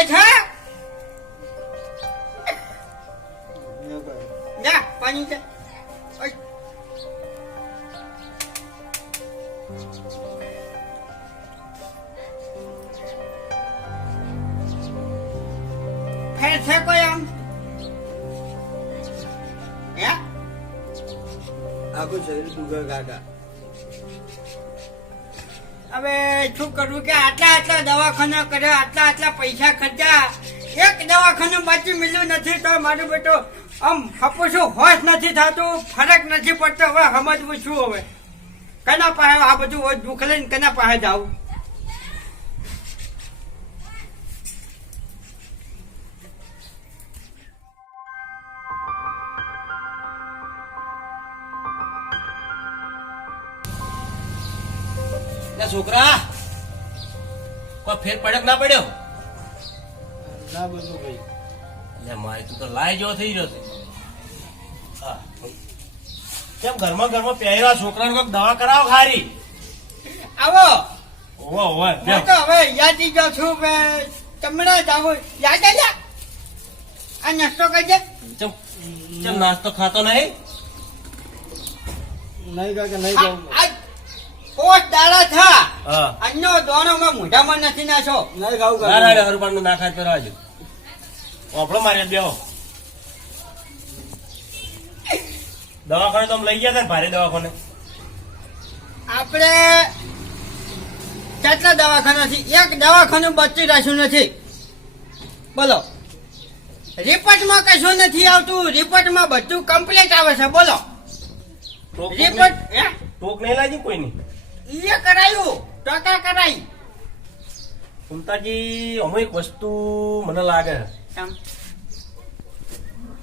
પાણી છે જા પાણી છે ફેર છે કોઈ આમ હે આખું શરીર ડૂબે કાકા. હવે શું કરવું કે આટલા દવાખાના કર્યા આટલા પૈસા ખર્ચા એક દવાખાનું બાકી મળ્યું નથી તો મારું બેટો આમ હપુશું હોશ નથી થતું ફરક નથી પડતો હવે સમજવું શું હવે કના પાસે આ બધું દુઃખ લઈને કના પાસે જાવું છોકરા કોઈ ફેર પડ્યો ના પડ્યો ના બધું ભાઈ એટલે મારે તું તો લાય જેવો થઈ ગયો છે કેમ ઘરમાં પહેર્યા છોકરાને કોઈક દવા કરાવો ખારી આવો ઓવો ઓવો હું તો હવે યાદ ગયો છું કે તમને જ આવું યાદ આવ્યા આ નાસ્તો કરજે ચમ નાસ્તો ખાતો નહીં નહીં કાકા નહીં જાઉં. આ પોત દાડા થા હા અન્નો દોણો માં મોઢામાં નથી નાખો નહીં ખાવું ના કાકા. ના હરપાણ નું નાખાય તો રાજો ઓપડો મારી બેહો દવાખાને તો લઈ ગયા હતા ને ભારે દવાખાને આપણે કેટલા દવાખાના છે એક દવાખાનું બચી રાખ્યું નથી બોલો રિપોર્ટમાં કશું નથી આવતું રિપોર્ટમાં બધું કમ્પ્લીટ આવે છે બોલો રિપોર્ટ હે ટોક નહીં લાગી કોઈ નહીં એ કરાયું ટકા કરાઈ કુંતાજી અમે એક વસ્તુ મને લાગે કેમ?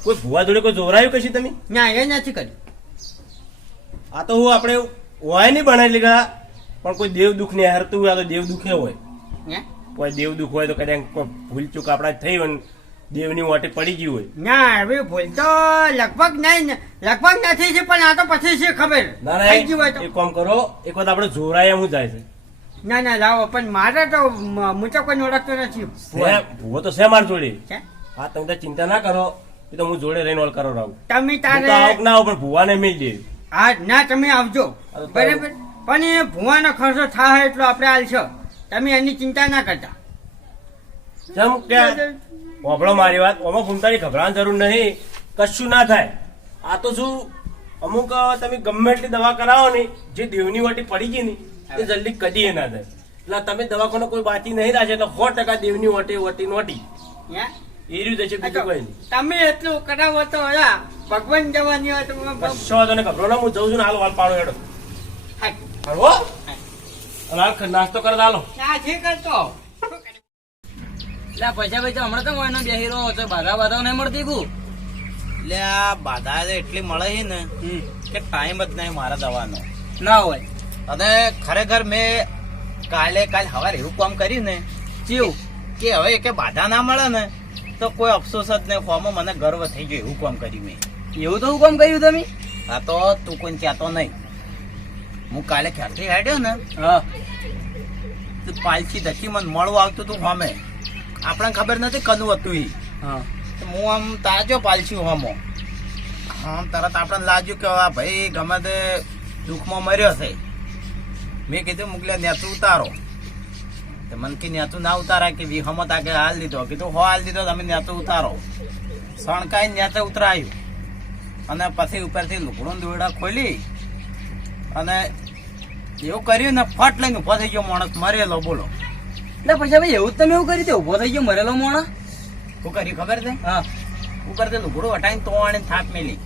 કોઈ ભુવા જોડે કોઈ જોરાયું કશી તમે ના એ નથી કર્યું આ તો હું આપણે હોય નહીં બનાવી લીધા પણ કોઈ દેવ દુઃખ ને હારતું હોય આ તો દેવ દુઃખે હોય હે? કોઈ દેવ દુઃખ હોય તો કદાચ કોઈ ભૂલ ચૂક આપણા થઈ હોય ને દેવની વાટે પડી ગયું હોય ના હવે ભૂલ તો લગભગ નહીં લગભગ નથી છે પણ આ તો પછી છે ખબર ના થઈ ગયું હોય ના તો એક કામ કરો એક વખત આપણે જોરાય એમ જાય છે ના ના લાવો પણ મારે તો હું તો કોઈ ઓળખતો નથી ભૂવો તો છે માર જોડે છે? હા તમે તો ચિંતા ના કરો એ તો હું જોડે રહીને ઓલ કરો રહું તમે હું તો તારે આવું ના આવું પણ ભૂવાને મેળ દે હા ના તમે આવજો તો બરાબર પણ એ ભૂવાનો ખર્ચો થાય એટલો આપણે હાલશો તમે એની ચિંતા ના કરતા જેમ કે વાપરો મારી વાત આમાં ફૂમતાની ગભરાવાની જરૂર નહીં કશું ના થાય આ તો શું અમુક તમે ગમે એટલી દવા કરાવો ને જે દેવની વાટી પડી ગઈ ને એ જલ્દી કદી ના થાય એટલે તમે દવાખાનો કોઈ બાકી નહીં રાખે એટલે 100% દેવની વાટી નોટી હે? એ રીતે છે બીજું કોઈ નહીં તમે એટલું કરાવો તો હા, ભગવાન જવાની હોય તો કશો વાંધો નહીં ગભરો ના હું જઉં છું ને હાલ વાલ પાડો હેડો હા. હળવો હાલ નાસ્તો કરે હાલો ના છે કરતો એટલે પૈસા હમણાં તો એનો બેહી રહ્યો છે બાધા નહીં મળતી કુ એટલે આ બાધા એટલી મળે છે ને કે ટાઈમ જ નહીં મારા દવાનો ના હોય અને ખરેખર મેં કાલ સવારે એવું કામ કર્યું ને ચીવું કે હવે કે બાધા ના મળે ને તો કોઈ અફસોસ જ નહીં ફોર્મ મને ગર્વ થઈ ગયો એવું કામ કર્યું મેં એવું તો હું કામ કર્યું તમે આ તો તું કોઈ ચાતો નહીં હું કાલે ખ્યાલથી હેડ્યો ને હા તો પાલથી ધકી મને મળવા આવતું તું સામે આપણને ખબર નથી કનું હતું ઈ હા તો હું આમ તાજો પાલછી હોમો આમ તરત આપણને લાગ્યું કે આ ભાઈ ગમે તે દુઃખમાં મર્યો છે મેં કીધું મોકલ્યા નેતું ઉતારો તો મને કે નેતું ના ઉતારાય કે વિહમત આગે હાલ દીધો કીધું હો હાલ દીધો તમે નેતું ઉતારો સણકાઈ નેતે ઉતરાયું અને પછી ઉપરથી લુગડું દોરડા ખોલી અને એવું કર્યું ને ફટ લઈને ઉભો થઈ ગયો માણસ મરેલો બોલો એટલે પછી ભાઈ એવું જ તમે એવું કરી દે ઉભો થઈ ગયો મરેલો મોણા શું કર્યું ખબર છે હા ઉપરથી લુગડું હટાઈને તો આને થાક મેલી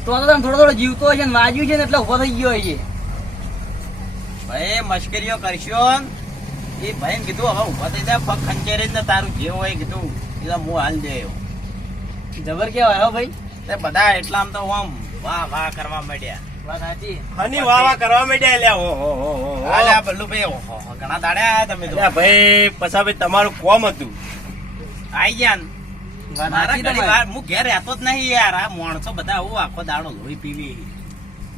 તો તમે થોડો જીવતો હશે ને વાજ્યું છે ને એટલે ઉભો થઈ ગયો છે ભાઈ મશ્કરીઓ કરશો ને એ ભાઈ કીધું હવે ઉભા થઈ જાય પગ ખંચેરી ને તારું જે હોય કીધું એટલે હું હાલ દે જબર કેવાય હો ભાઈ તે બધા એટલા આમ તો આમ વાહ વાહ કરવા માંડ્યા વાત સાચી હની વાહ વાહ કરવા માંડ્યા એટલે ઓહો હાલે આ બલ્લુ ભાઈ ઓહો ઘણા દાડે આયા તમે તો અલ્યા ભાઈ પછી ભાઈ તમારું કોમ હતું આઈ ગયા ને. વાત મારા સાચી ઘણી તમારી. વાર હું ઘેર રહેતો જ નહીં યાર આ માણસો બધા આવું આખો દાડો લોહી પીવી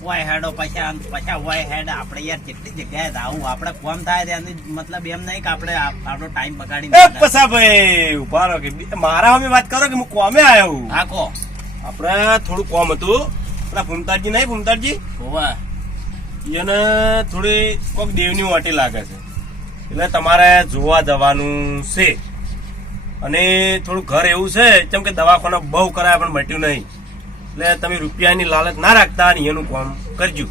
ઓય હેડો પછી ઓય હેડ આપણે યાર કેટલી જગ્યાએ જાવું આપણે કોમ થાય ત્યાંની મતલબ એમ નહીં કે આપણે આપણો ટાઈમ બગાડી એ પસા ભાઈ ઉભા રહો કે મારા અમે વાત કરો કે હું કોમે આવ્યો હું. હા કો આપણે થોડું કોમ હતું પેલા ફૂમતાજી નહીં ફૂમતાજી હોવે એને થોડી કોક દેવની વાટી લાગે છે એટલે તમારે જોવા જવાનું છે અને થોડું ઘર એવું છે જેમ કે દવાખાના બહુ કરાય પણ મટ્યું નહીં એટલે તમે રૂપિયાની લાલચ ના રાખતા અને એનું કામ કરજો.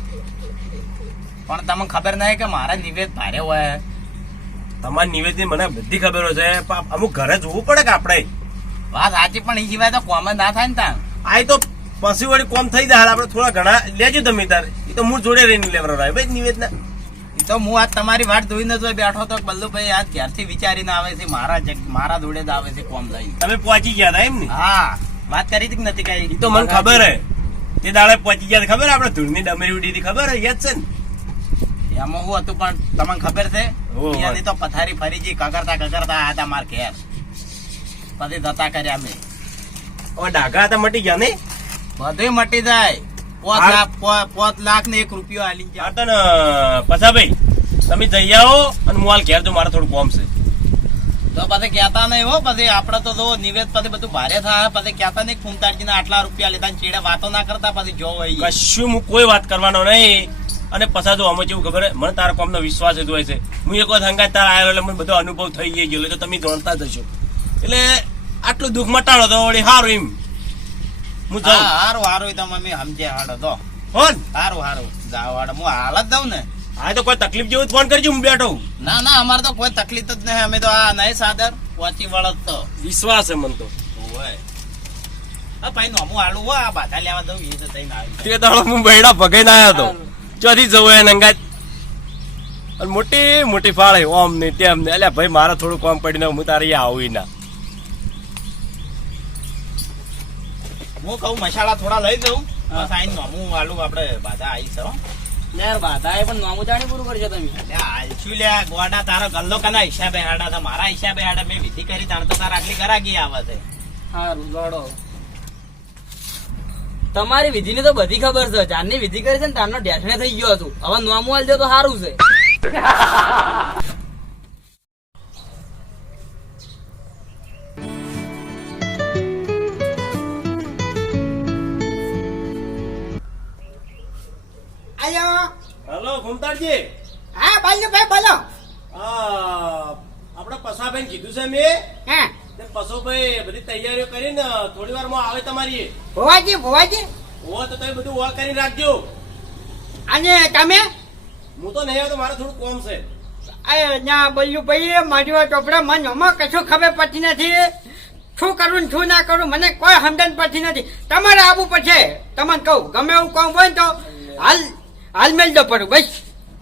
પણ તમને ખબર નહીં કે મારા નિવેદ ભારે હોય તમારી નિવેદન મને બધી ખબરો છે પણ અમુક ઘરે જોવું પડે કે આપણે વાત સાચી પણ એ સિવાય તો કોમ જ ના થાય ને તાર આ તો પછી વળી કોમ થઈ જાય આપણે થોડા ઘણા લેજો તમે તાર એ તો હું જોડે રહીને લેવડાવ ભાઈ નિવેદના એ તો હું આજ તમારી વાત જોઈને જ બેઠો તો બલ્લુભાઈ આજ ક્યારથી વિચારીને આવે છે મારા જોડે જ આવે છે કોમ લઈ તમે પહોંચી ગયા હતા એમ ને હા વાત કરી હતી કે નથી કઈ એ તો મને ખબર હે તે દાડે પહોંચી ગયા ખબર આપણે ધૂળની ડમરી ઉડી હતી ખબર હે યાદ છે ને એમાં હું હતું પણ તમને ખબર છે ઓહો. ત્યાંની તો પથારી ફરી ગઈ કગરતા આયા હતા માર ઘેર પછી જતા કર્યા મેં હવે ડાઘા હતા મટી ગયા નહીં બધું મટી જાય પાંચ લાખ ને 1 રૂપિયો આલી જાય આ તો ને પસા ભાઈ તમે જઈ આવો અને હું હાલ ઘેર જો મારે થોડું કોમ છે તો પછી કહેતા નહીં હો પછી આપડે તો જો નિવેદ પછી બધું ભારે થાય પછી કહેતા નહીં ફૂમતાજી ના આટલા રૂપિયા લેતા ને છેડે વાતો ના કરતા પછી જો હોય કશું હું કોઈ વાત કરવાનો નહીં અને પસા જો અમે કેવું ખબર હે મને તારા કોમનો વિશ્વાસ જ હોય છે હું એક વખત હંગાત તારા આવ્યો એટલે મને બધો અનુભવ થઈ ગયો એટલે તમે જાણતા જ હશો એટલે આટલું દુઃખ મટાડો તો વળી સારું એમ હું જાઉં હારું તો મમ્મી સમજે હાડો તો હોન હારું જાવ હાડો હું હાલ જ દઉં ને હા તો કોઈ તકલીફ જેવું ફોન કરજો હું બેઠો હું. ના અમારે તો કોઈ તકલીફ જ નહીં અમે તો આ નહીં સાદર પહોંચી વળત તો વિશ્વાસ છે મને તો હોય હા ભાઈ નોમું આલું હો આ બાધા લેવા દઉં એ તો થઈને આવ્યું તે દાડો હું બૈડા ભગાઈને આવ્યો હતો ચોથી જવું એને અંગાત અને મોટી મોટી ફાળે ઓમ ને તેમ ને એટલે ભાઈ મારે થોડું કામ પડીને હું તારે અહીંયા આવું ના હું કહું મસાલા થોડા લઈ દઉં બસ આઈને નોમું આલું આપણે બાધા આવી છે હો યાર બાધા એ પણ નોમું જાણી પૂરું કરજો તમે આલશું લ્યા ગોડા તારો ગલ્લો કના હિસાબે હાડા હતા મારા હિસાબે હાડા મેં વિધિ કરી તાણ તો તારા આટલી ગરાગી આવે છે હારું લડો તમારી વિધિની તો બધી ખબર છે જાનની વિધિ કરી છે ને તારનો ઢેસણે થઈ ગયો હતું હવે નોમું આલજો તો સારું છે આયો હલો ઘુમતાજી હા બોલો ભાઈ બોલો આપણે પસાભાઈ કીધું છે મેં હા તે પસોભાઈ બધી તૈયારીઓ કરીને થોડી વારમાં આવે તમારી ભુવાજી હો તો તમે બધું વા કરી રાખજો અને તમે હું તો નહીં આવતો મારે થોડું કોમ છે ના બોલ્યું ભાઈ મારી ચોપડા મને આમાં કશું ખબર પડતી નથી શું કરું ને શું ના કરું મને કોઈ સમજણ પડતી નથી તમારે આવવું પડશે તમને કહું ગમે એવું કામ હોય ને તો હાલ મેલ દો પડું બસ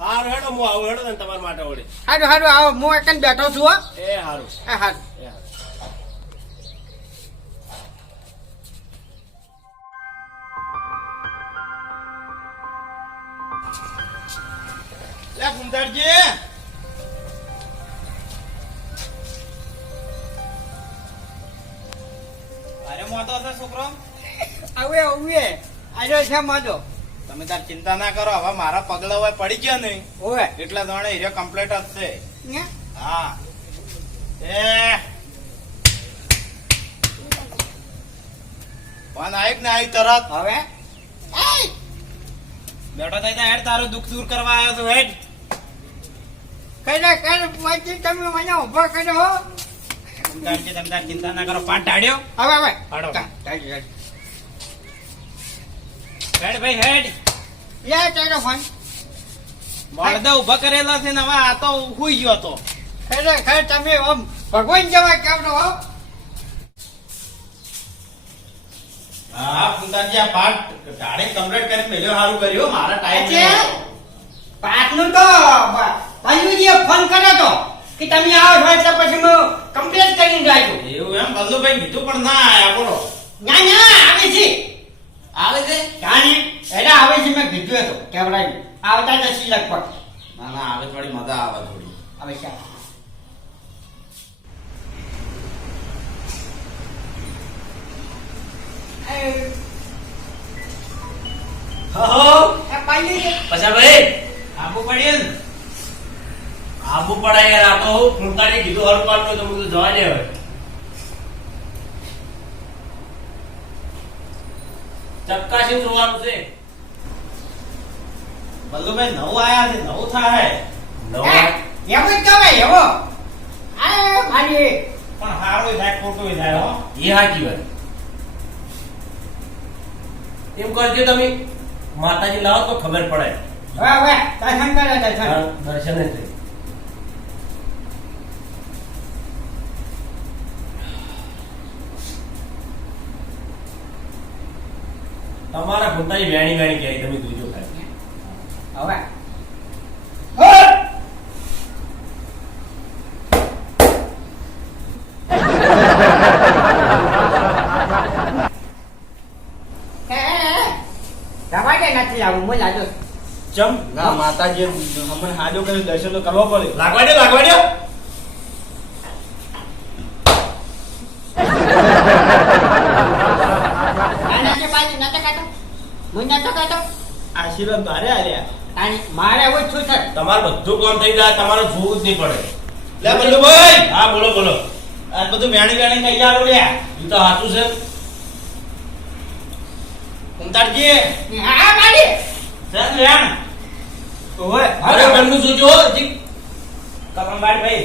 હારું હેડો હું આવું હેડો ને તમારા માટે વળી સારું આવો હું એકન બેઠો છું હો એ હારું સારું એ હારું લે ફૂમતાજી અરે મોટો છે છોકરો હવે આજે છે માજો તમે તાર ચિંતા ના કરો હવે મારા પગલા હોય પડી ગયા નહીં ઓવે એટલે જાણે હીરો કમ્પ્લીટ જ છે ને હા એ ફોન આવ્યું કે ના આવ્યું તરત હવે બેઠો થઈ જા હેડ તારું દુઃખ દૂર કરવા આવ્યો છું હેડ કઈ વાંચી તમે મને ઉભો કર્યો હો ફૂમતાજી તમે તાર ચિંતા ના કરો પાટ ઢાળ્યો હવે હાડો. ચાલ હેડ ભાઈ હેડ યા ચાલો ફોન મળદા ઉભા કરેલા છે ને હવે આ તો હુઈ ગયો તો ખરેખર તમે આમ ભગવાન જેવા કેમ હો હા ફૂમતાજી આ પાટ ઢાળે કમ્પ્લીટ કરીને મેલ્યો સારું કર્યું મારા ટાઈમ એટલે પાટનું તો પલ્લુજીએ ફોન કર્યો તો કે તમે આવો છો એટલે પછી હું કમ્પ્લેન કરીને રાખ્યું એવું એમ બલ્લુભાઈ કીધું પણ ના આયા બોલો ના આવે છે આવે છે જાણે એટલે આવે છે મેં કીધું હતું કેવડાવી આવતા નથી લગભગ ના ના આવે થોડી મજા આવે થોડી આવે છે હો એ પાણી પછા ભાઈ આબુ પડ્યું ને આબુ પડાય યાર આ તો હું ફૂંકાડી કીધું હરું કાઢતો તો હું જવા દે હવે ચક્કાશી જોવાનું છે બલ્લુભાઈ નવું આયા છે નવું થાય નવા એવો જ કહેવાય એવો આ મારી પણ સારું થાય ખોટું થાય હો એ હાચી વાત એમ કરજો તમે માતાજી લાવો તો ખબર પડે હવે હવે દર્શન કરે દર્શન હા, દર્શન જ થઈ તમારા પોતાની વેણી વેણી ક્યાંય તમે જોજો ખાલી હવે ઓય! રવા દે નથી લાવું હું લાજો ચમ ના માતાજી અમને હાજો કરી દર્શન તો કરવા પડે લાગવા દે લાગવા દે નાના બાજુ નતો કાતો હું નતો કાતો આશીર્વાદ ભારે આલ્યા તાણી મારે એવું જ શું છે તમારું બધું કામ થઈ જાય તમારે જોવું જ નહીં પડે લે બલ્લુભાઈ હા બોલો બોલો આ બધું વેણી વેણી તૈયાર હો લ્યા એ તો સાચું છે કુંતાળજી હા મારી સર વેણ ઓય અરે ઘરનું શું જો જી કમલબાઈ ભાઈ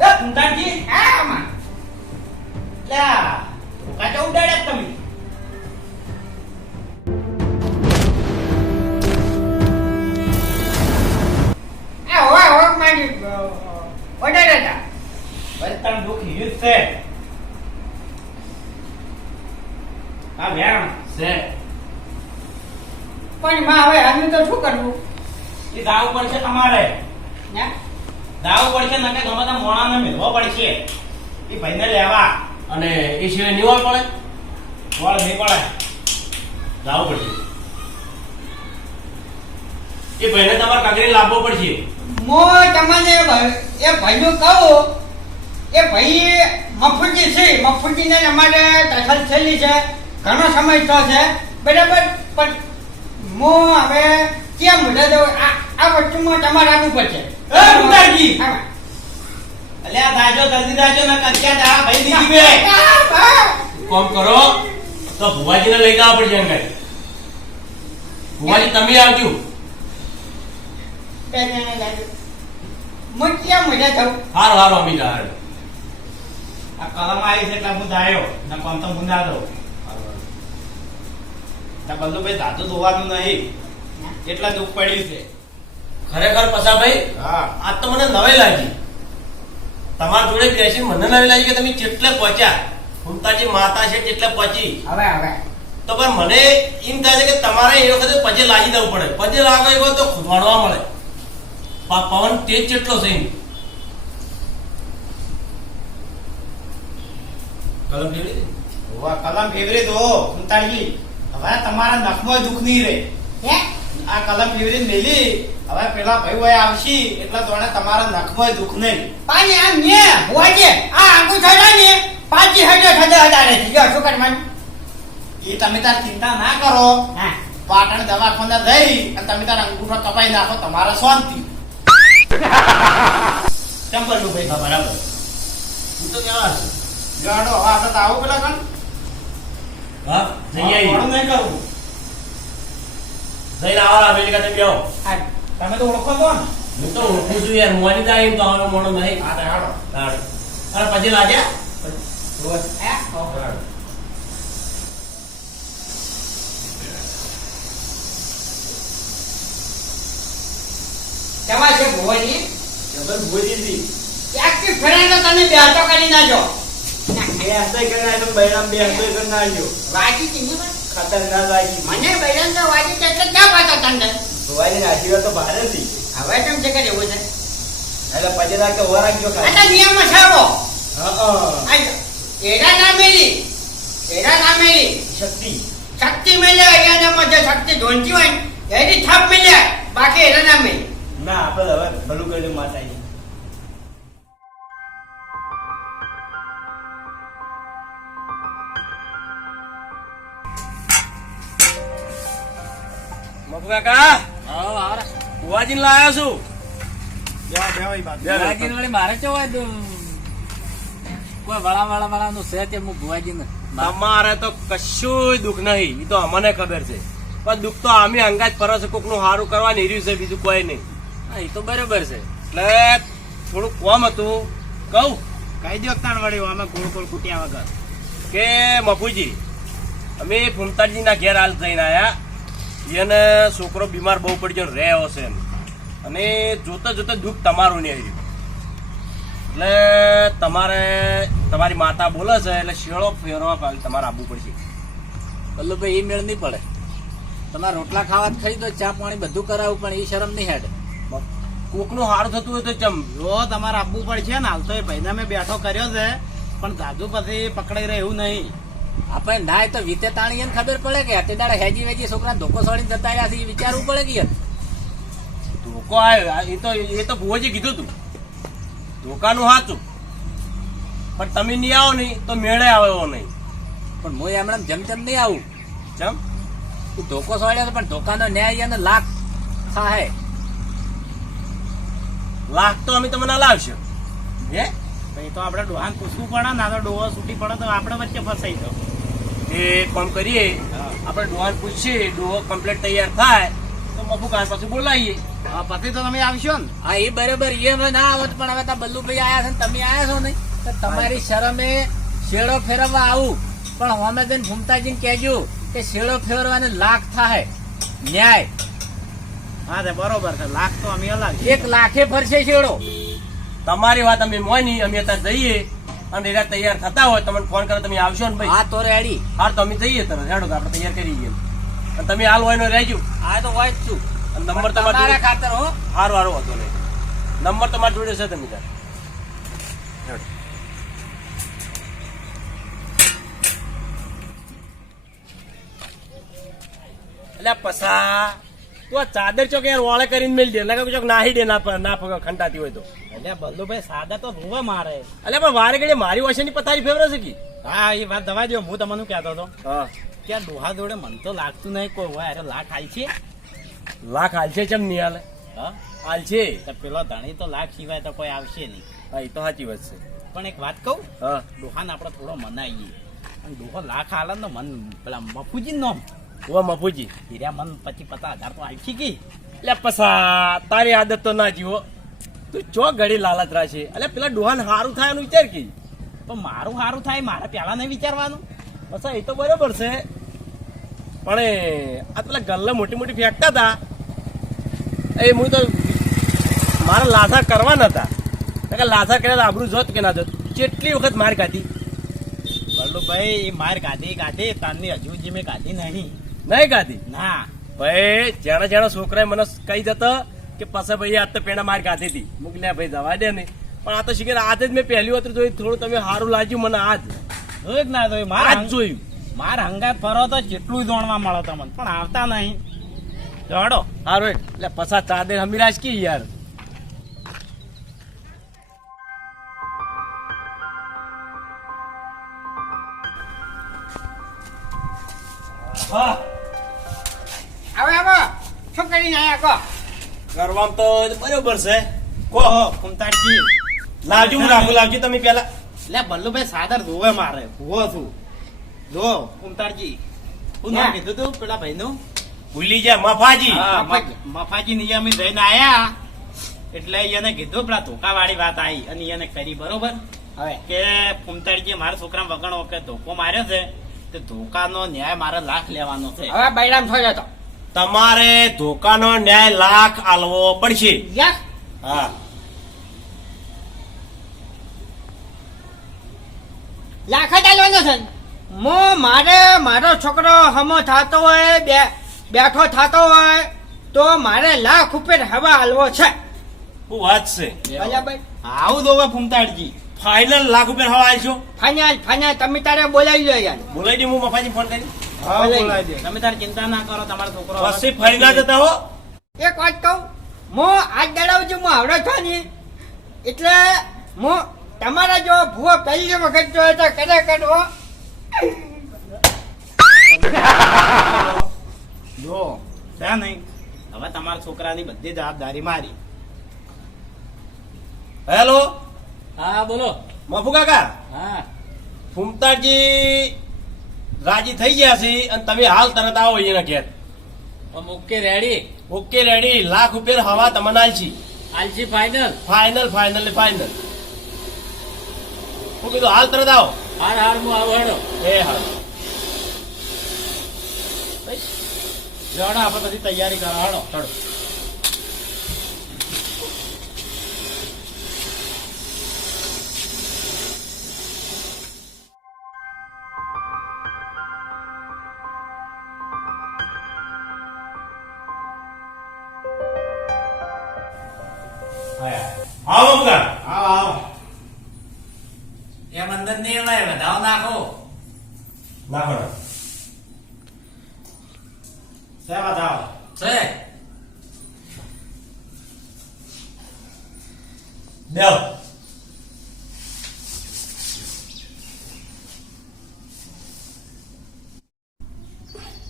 એ કુંતાળજી હા માં લ્યા કાચો ઉડાડ્યા તમે આ હોય હોય મારી ઓર્ડર હતા વર્તન દુઃખ યુઝ છે આ વેણ છે પણ માં હવે આનું તો શું કરવું એ દાવ પડશે તમારે ને દાવ પડશે નકે ગમે તે મોણાને મેળવો પડશે એ ભાઈને લેવા અને એ સિવાય નિવાળ પડે વળ નહીં પડે લાવવું પડશે એ ભાઈને તમારે કાગડી લાવવો પડશે મો તમને એ ભાઈનું કહું એ ભાઈ મફુજી છે મફુજીને અમારે દખલ થયેલી છે ઘણો સમય થયો છે બરાબર પણ હું હવે કેમ બધા દઉં આ વસ્તુમાં તમારે આવવું પડશે એ મુંડાજી! હા. અલ્યા દાજો જલ્દી દાજો ન કચ્યા દા ભાઈ દીધી બે કામ કરો તો ભુવાજીને લઈ જવા પડશે અંગાઈ ભુવાજી તમે આવજો હું કેમ મજા થયું હારો હારો અમી જા આ કલમ આવી છે એટલે હું દાયો ન કોમ તો હું ના દઉં તા બલ્લુભાઈ દાદુ ધોવાનું નહીં એટલા દુઃખ પડ્યું છે ખરેખર પસાભાઈ હા આજ તો મને નવાઈ લાગી તમારા જોડે બેસી મને નવાઈ લાગી કે તમે કેટલે પહોંચ્યા ફૂમતાજી માતા છે કેટલે પહોંચી હવે હવે તો પણ મને એમ થાય છે કે તમારે એ વખતે પજે લાગી દેવું પડે પજે લાગે એ વખત તો ખુદવાડવા મળે પવન તેજ કેટલો છે એમ. કલમ કેવી રીતે? હોવા કલમ ફેવરી દો કુંતાળજી હવે તમારા નખમાં દુઃખ નહીં રહે હે આ કલમ ફેવરી મેલી હવે પેલા ભાઈ હોય આવશી એટલે તોણે તમારા નખમાં દુઃખ નહીં પાણી આમ ને હોજે આ આંગુ થડા ને પાછી હજો થડા હજારે જો શું કરવાનું એ તમે તાર ચિંતા ના કરો હા પાટણ દવાખાના જઈ અને તમે તાર અંગૂઠો કપાઈ નાખો તમારે શાંતિ ચંપલનું ભાઈ હા બરાબર હું તો કેવા છે ગાડો હવે આપણે તો આવું પેલા કણ હા જઈ આવી મોડું નહીં કરવું જઈને આવો અમેરિકા તમે આવો હા તમે તો ઓળખો તો ને હું તો ઓળખું છું યાર મોની જાય એમ તો આવવાનો મોણો નહીં હા તો હાડો તાળ. અને પછી લાગ્યા હે કેવા છે ભુવનજી જબર ભૂલી હતી આખી ફેરાનો તમે બેઠો કરી નાખો બે હસ્તે કરી તો બૈરામ બે હસ્તે કરી નાખ્યો વાજી ચીની માં ખતરનાક લાગી મને બૈરાન તો વાજી છે એટલે ક્યાં પાછો તંડે ભુવાજીને આશીર્વાદ તો ભારે હતી હવે કેમ છે કે એવું છે એટલે પછી રાખે ઓર રાખ્યો આ તો નિયમ છાવો હા એરા ના મેલી શક્તિ શક્તિ મેલ્યા એનામાં જે શક્તિ ઢોંચી હોય ને એની થાપ મેલ્યા બાકી એરા ના મેલી ના આપણે હવે ભલું કર્યું માતાજી મફુ કાકા બુવાજીને લાયો છું ભુવાજી વળી મારે ચો હોય તો કોઈ વળા નું છે તે હું ભુવાજી ને તમારે તો કશું દુઃખ નહીં એ તો અમને ખબર છે પણ દુઃખ તો અમે અંગાજ ફરો છે કોક નું સારું કરવા નીર્યું છે બીજું કોઈ નહીં. એ તો બરોબર છે. એટલે થોડું કોમ હતું કહું કઈ દો તાણ વળી અમે ગોળ ગોળ કૂટ્યા વગર. કે મફુજી અમે ફૂમતાજી ના ઘેર હાલ જઈને આયા. એને છોકરો બીમાર બહુ પડી ગયો રહ્યો છે એમ. અને જોતા જોતા દુઃખ તમારું નહીં આવ્યું એટલે તમારે તમારી માતા બોલે છે એટલે શેળો ફેરવા તમારે આવવું પડશે. વલ્લુભાઈ એ મેળ નહીં પડે. તમારે રોટલા ખાવા ખાઈ દો, ચા પાણી બધું કરાવું, પણ એ શરમ નહીં હેડ. કોકનું સારું થતું હોય તો ચમ જો તમારે આપવું પડશે ને. હાલ તો એ ભાઈને મેં બેઠો કર્યો છે, પણ જાજુ પછી પકડાઈ રહે એવું નહીં. આપણે ના તો વીતે તાણી એને ખબર પડે કે તે દાડા હેજી વેજી છોકરા ધોકો છોડીને જતા રહ્યા છે એ વિચારવું પડે કે યાર. ધોકો આવ્યો એ તો ભુવાજી કીધું તું ધોકાનું સાચું, પણ તમે નહીં આવો નહીં તો મેળે આવે એવો નહીં. પણ હું એમણે જેમ તેમ નહીં આવું. ચમ તું ધોકો છોડ્યો છે, પણ ધોકાનો ન્યાય એને લાખ થાય. લાખ તો અમે તમને લાવશું. હે એ તો આપણે ડોહાને પૂછવું પડે ને. આ તો ડોહો છૂટી પડે તો આપણે વચ્ચે ફસાઈ જાવ. એ કામ કરીએ આપણે ડોહાને પૂછીએ, ડોહો કમ્પ્લીટ તૈયાર થાય તો મફુ કાન પાછું બોલાવીએ. પછી તો તમે આવશો ને. હા એ બરાબર, એ હવે ના આવત, પણ હવે બલ્લુભાઈ આયા છે ને તમે આયા છો ને તો તમારી શરમે શેડો ફેરવવા આવું, પણ હોમે જઈને ફૂમતાજીને કહેજો કે શેડો ફેરવાને લાખ થાય ન્યાય. હા તે બરોબર છે. લાખ તો અમે અલગ. 1 લાખે ફરશે શેડો. તમારી વાત અમે મોની, અમે અત્યારે જઈએ અને એના તૈયાર થતા હોય તમને ફોન કરો, તમે આવશો ને ભાઈ? હા તો રેડી. હા તો અમે જઈએ તરત. હેડો તો આપણે તૈયાર કરી દઈએ. અને તમે હાલ હોય નો રહેજો. હા તો હોય જ છું. અને નંબર તમારા તમારે ખાતર હો. સારું સારું હતો નહીં. નંબર તમારે જોડે છે તમે ત્યાં. હેડો. એટલે પસા તું આ ચાદર ચોક યાર વાળે કરીને મેલ દે, એટલે ચોક નાહી દે ના ખંડાતી હોય તો. એટલે બલ્લુભાઈ સાદા તો રૂવા મારે. એટલે પણ વારે ઘડીએ મારી વશેની પથારી ફેવરે છે કે? હા એ વાત દવા દો. હું તમને કહેતો હતો હા કે આ ડોહા જોડે મને તો લાગતું નહીં કોઈ હોય. અરે લાખ હાલ છે. લાખ હાલ છે ચમ નહીં હાલે? હા હાલ છે. તો પેલો ધણી તો લાખ સિવાય તો કોઈ આવશે નહીં. હા એ તો સાચી વાત છે. પણ એક વાત કહું, હા ડોહાને આપણે થોડો મનાવીએ. અને ડોહો લાખ હાલે ને મન પેલા મફુજી નોમ ઓ મફુજી હીરા મન 50,000 તો આવશે કે. એટલે પસા તારી આદત તો ના જીવો. તું ચો ઘડી લાલચ રાખે. એટલે પેલા ડોહાને સારું થાય એનું વિચાર કે. તો મારું સારું થાય મારે પેલા નહીં વિચારવાનું. પસા એ તો બરોબર છે, પણ આ પેલા ગલ્લા મોટી મોટી ફેંકતા હતા એ હું તો મારા લાથા કરવા નતા. લાથા કર્યા આબરું જોત કે ના જોત. કેટલી વખત માર ખાધી. બલ્લુભાઈ એ માર ગાધી તારની હજુ જે મેં ગાધી નહીં. નહીં ખાધી ના ભાઈ. જેણા છોકરાએ મને કહી જતો કે પાસે ભાઈ આજ તો પેડા માર ખાધી હતી. મોકલ્યા ભાઈ જવા દે ને. પણ આ તો શીખર આજે જ મેં પહેલી વખત જોયું. થોડું તમે સારું લાગ્યું મને આજ. જોયું જ ના જોયું. આજ જોયું. માર હંગાત ફરો તો જેટલું જાણવા મળો તમને, પણ આવતા નહીં. જોડો સારું એટલે પસા ચાદર હમીરાજ કી યાર. હા હવે હવે શું કરીને આયા કહો? કરવામાં તો બરોબર છે. કહો કુંતાજી. લાવજો હું રાખું. લાવજો તમે પેલા. લે બલ્લુભાઈ સાદર ધોવે મારે ભૂવો છું. જો કુંતાજી હું નામ કીધું તું પેલા ભાઈ નું? ભૂલી જા મફાજી. મફાજી નિયમિત રહીને આયા એટલે એને કીધું પેલા ધોકા વાળી વાત આવી અને એને કરી બરોબર. હવે કે કુંતાજી મારા છોકરા વગણ વખત ધોકો માર્યો છે તો ધોકાનો ન્યાય મારે લાખ લેવાનો છે. હવે બૈરામ થઈ જતો તમારે ધોકાનો ન્યાય લાખ આલવો પડશે. યસ હા લાખ જ આલવાનો છે. મારે મારો છોકરો હમો થતો હોય બેઠો થતો હોય તો મારે લાખ ઉપર હવા હાલવો છે. શું વાત છે? બરાબર. આવું દોવે ફૂમતાડજી. ફાઇનલ લાખ ઉપર હવા આલશો? ફાઇનલ તમે તારે બોલાવી લો યાર. બોલાવી દે. હું મફાજી ફોન કરી હા બોલાવી દે. તમે તાર ચિંતા ના કરો. તમારો છોકરો પછી ફરી ના જતા હો. એક વાત કહું, હું આજ દડાવજો હું આવડો છો ને એટલે હું તમારા જો ભૂવો પહેલી વખત જોયો તો ખરેખર જો ત્યાં નહીં હવે તમારા છોકરાની બધી જવાબદારી મારી. હેલો હા બોલો. મફુ કાકા, હા ફૂમતાજી રાજી થઈ ગયા છે અને તમે હાલ તરત આવો એના ઘેર. Okay ready. Okay ready. ₹1,00,000 હવા તમને આલશી. આલસી ફાઈનલ. ફાઇનલ ને ફાઇનલ. હું કીધું હાલ તરત આવો. હાર હાર હું આવું હેડો. એ હાલ જાણો આપણે બધી તૈયારી કરો. હાલો ચડો. આવો મુકા. આવો એમ અંદર નહીં એવાય વધાવો નાખો. નાખો ના. સે બતાવો. છે દેવ.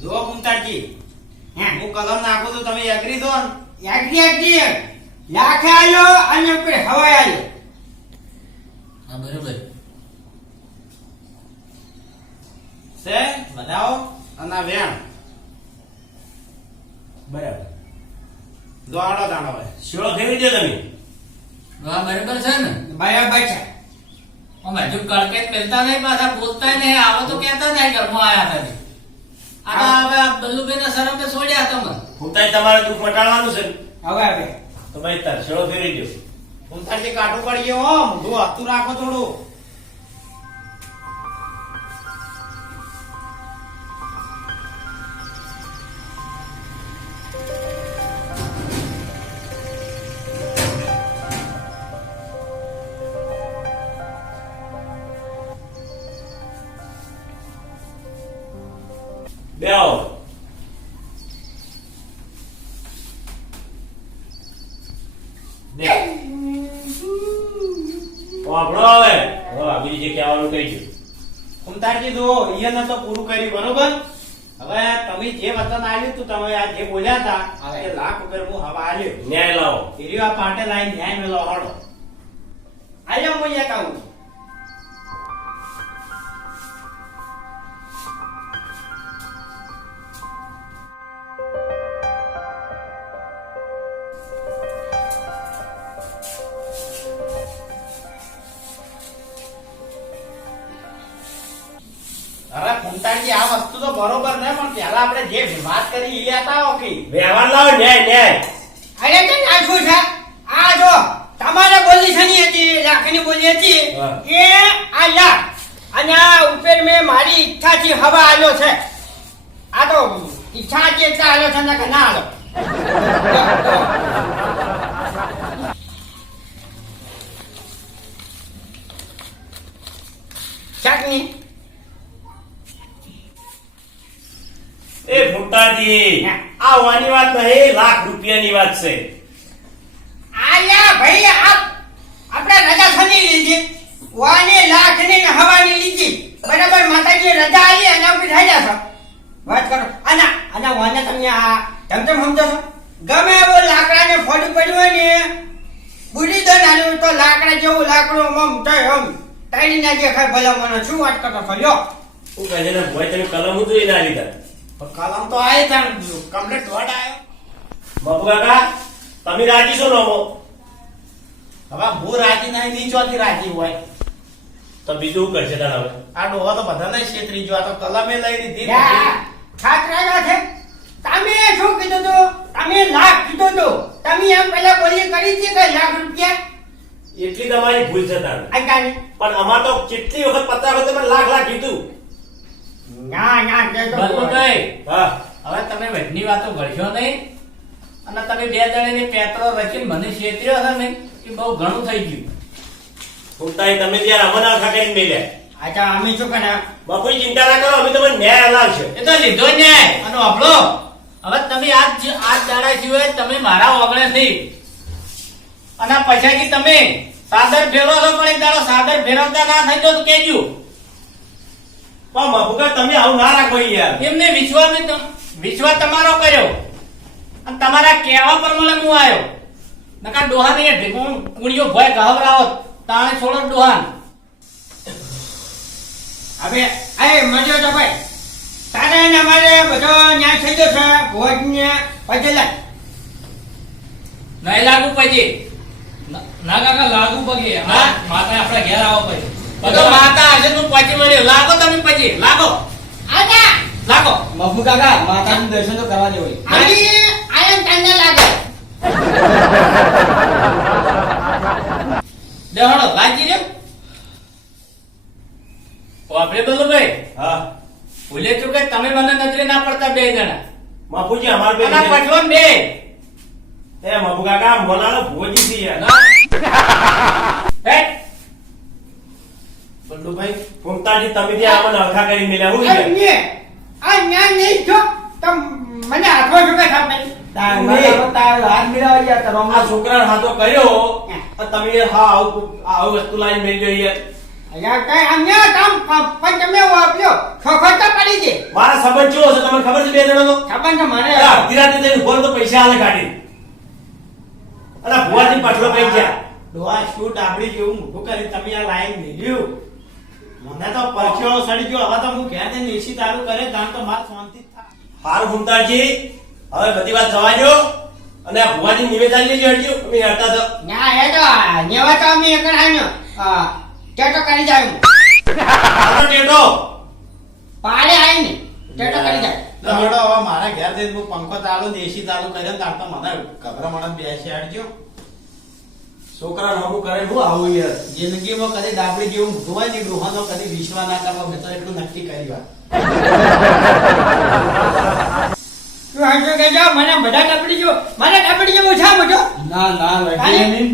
જુઓ કુંતાજી, હું કલમ નાખું છું, તમે એગ્રી છો ને? યાગ્રી લાખ આલ્યો અને ઉપર હવાઈ આલ્યો. હા બરોબર. છે બતાવો. અને આ વેણ બરાબર. દોડો દાડો હોય. શેળો ફેરવી દો તમે. હા બરોબર છે ને. બરાબર છે. અમે હજુ કળકે મેલતા નહીં, પાછા બોલતા નહીં. આવો તો કહેતા નહીં ઘરમાં આયા હતા. આ હવે બલ્લુભાઈ ના શરમે છોડ્યા તમે. ફૂમતાજી તમારે દુઃખ મટાડવાનું છે ને? હવે તો ભાઈ તાર શેળો ફેરવી દો. કુંતાજી કાઢું પડી ગયો હો. મોઢું હતું રાખો થોડું. બેહો. વાપરો હવે. હવે બીજી જે કહેવાનું કહી દો. કુંતાજી જુઓ, એને તો પૂરું કર્યું બરોબર. હવે તમે જે વચન આવ્યું તું, તમે આ જે બોલ્યા હતા એ ₹1,00,000 હું હવા આલ્યો. ન્યાય લાવો. એર્યો આ પાટે લાઈન ન્યાય મેલો હળો. આલ્યો હું એક આવું. અરે કુંતાજી, આ વસ્તુ તો બરોબર ને, પણ પેલા આપણે જે વાત કરી એ લેતા આવો કે. વ્યવહાર લાવો. ન્યાય. અરે કે નાખું છે. આ જો તમારે બોલી છે ની હતી, લાખની બોલી હતી હા. એ આ લાખ અને આ ઉપર મેં મારી ઈચ્છાથી હવા આલ્યો છે. આ તો ઈચ્છાથી એટલે આલ્યો છે ને કે ના આલ્યો. શાકની એ ફૂમતાજી, આ વાની વાત નહીં, ₹1,00,000 વાત છે. આયા ભાઈ આપણે રજા ખની લીધી. વાની લાખની ને હવાની લીધી. બરાબર. માતાજી રજા આલી અને આપણે રાજા છો. વાત કરો. અને વાને તમે આ તેમ સમજો છો? ગમે એવો લાકડાને ફોડું પડ્યું હોય ને બુડી દો નાનું તો લાકડા જેવું લાકડું આમ તો આમ તાળી ના જે ખાય ભલા મને શું વાત કરતો છો? લ્યો. હું કહે છે ને ભાઈ, તમે કલમ ઉતરી ના લીધા. પણ કલમ તો આવી તાણ કમ્પ્લીટ દોડ આવ્યો. બાપુ કાકા, તમે રાજી છો ને? હવે હું રાજી નહીં, નીચોથી રાજી હોય. તો બીજું શું કરશે તાણ હવે? આ ડોહો તો બધાને છેતરી ગયો. આ તો કલમે લઈ લીધી. યા, છાત્રાના છે. તમે શું કીધું તું? તમે લાખ કીધું તું. તમે એમ પહેલા બોલી કરી હતી કે ₹1,00,000. એટલી તમારી ભૂલ છે તાણ. આ કાની પણ અમાર તો કેટલી વખત 50 વખત તમે લાખ કીધું. ના તે તો બલ્લુભાઈ, હા. હવે તમે વેટની વાતો કરશો નહીં. અને તમે 2 જણાની પેટ્રો રચીને મને છેતર્યો છે ને, એ બહુ ઘણું થઈ ગયું. ફૂમતાજી, તમે ત્યારે અમને આખા કરીને મેલ્યા. અચ્છા અમે શું કરે? બાપુજી, ચિંતા ના કરો, અમે તમને ન્યાય હલાવશે. એ તો લીધો જ ને. અને વાપરો, હવે તમે આજ દાડા સિવાય તમે મારા ઓગણે નહીં. અને પછાથી તમે સાદર ફેરવો છો, પણ એક દાડો સાદર ફેરવતા ના થઈ તો કેજો. પણ બાપુકા, તમે આવું ના રાખો યાર. એમને વિશ્વાસ તમારો કર્યો. અને તમારા કહેવા પ્રમાણે હું આવ્યો નકા ડોહા ને ઢીકું કુણીઓ ભય ગહવરાવો તાણે છોડો ડોહાન હવે એ મજો તો ભાઈ તારે ને અમારે બધો ન્યાય થઈ ગયો છે ભોજ ને પજેલા નહીં લાગુ પછી ના કાકા લાગુ પગે હા માતા આપણે ઘેર આવો પછી બધો માતા હશે તું પછી મળ્યો લાગો તમે પછી લાગો આજા લાગો મફુ કાકા માતાનું દર્શન તો કરવા જેવું હોય. આજી આયન તને લાગે દેહણો લાગી રે ઓ આપણે બોલો ભાઈ હા ભૂલે ચૂકે તમે મને નજરે ના પડતા બે જણા બાપુજી અમાર બે અને પછવન બે એ બાપુ કાકા મોલાનો ભોજી થી યાર હે બલ્લુભાઈ ફૂમતાજી તમે ત્યાં આપણને અળખા કરી મેલ્યા હું યાર ને આ ન્યાય નહીં છો તમ મને હાથો ચૂકે થાપ નહીં હાથ મિલાવા ગયા તો આ રમવા છોકરાને હાથો કર્યો અને તમે હા આવું વસ્તુ લાવી મેલ્યો યાર અહીંયા કઈ અન્ય કામ પણ તમે વાપર્યો ખોખોટા પડી છે મારા સંબંધ ચેવો છે તમને ખબર છે બે જણાનો ખબર છે મને અડધી રાતે જઈને ઉભો તો પૈસા આલે કાઢી અને ભુવાજી પાછળ પૈ ગયા ડોહા શું ડાબડી જેવું મોટું કરી તમે આ લાઈન મેલ્યું મને તો પરખ્યો સડી ગયો હવે તો હું ઘેર જઈને એસી ચાલુ કરે જાણ તો માર શાંતિ જ થાય હારું ફૂમતાજી હવે બધી વાત જવા દો અને આ ભુવાજી નિવેદન લેજો હટજો અમે હટતા તો ના એ તો નેવા તો અમે એકડ આન્યો ટેટો કરી જાય આનો ટેટો પાડે આઈને ટેટો કરી જાય દોડો હવે મારા ઘેર જઈને હું પંખો ચાલુ ને એસી ચાલુ કરે તાર તો મને ગભરામણ બેસી હાડજો છોકરાને હમું કરે હું આવું યાર જિંદગીમાં કદી ડાબડી જેવું મોટું હોય ને ડોહાનો કદી વિશ્વાસ ના કરવા મેં તો એટલું નક્કી કરી વાત તું હાજો કે જા મને બધા ડબડી જો મને ડબડી જો ઓછા મોટો ના ના લગી નહીં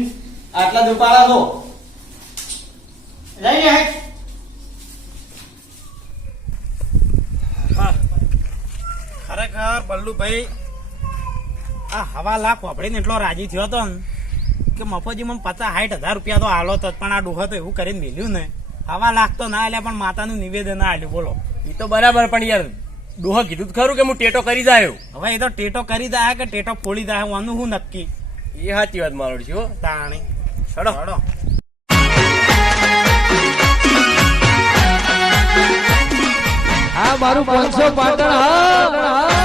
આટલા દુપાળા તો લઈ લે ખરેખર બલ્લુભાઈ આ હવા લાખ વાપરીને એટલો રાજી થયો હતો ને કે મફોજી મને 50-60 હજાર રૂપિયા તો આલો તો પણ આ ડોહો તો એવું કરીને મેલ્યું ને હવા લાખ તો ના આલ્યા પણ માતાનું નિવેદન ના આલ્યું બોલો એ તો બરાબર પણ યાર ડોહા કીધું ખરું કે હું ટેટો કરી જાય હવે એ તો ટેટો કરી દે કે ટેટો ફોડી દે આનું શું નક્કી એ સાચી વાત મારો છો તાણી ચડો ચડો આ મારું 500 પાટણ હા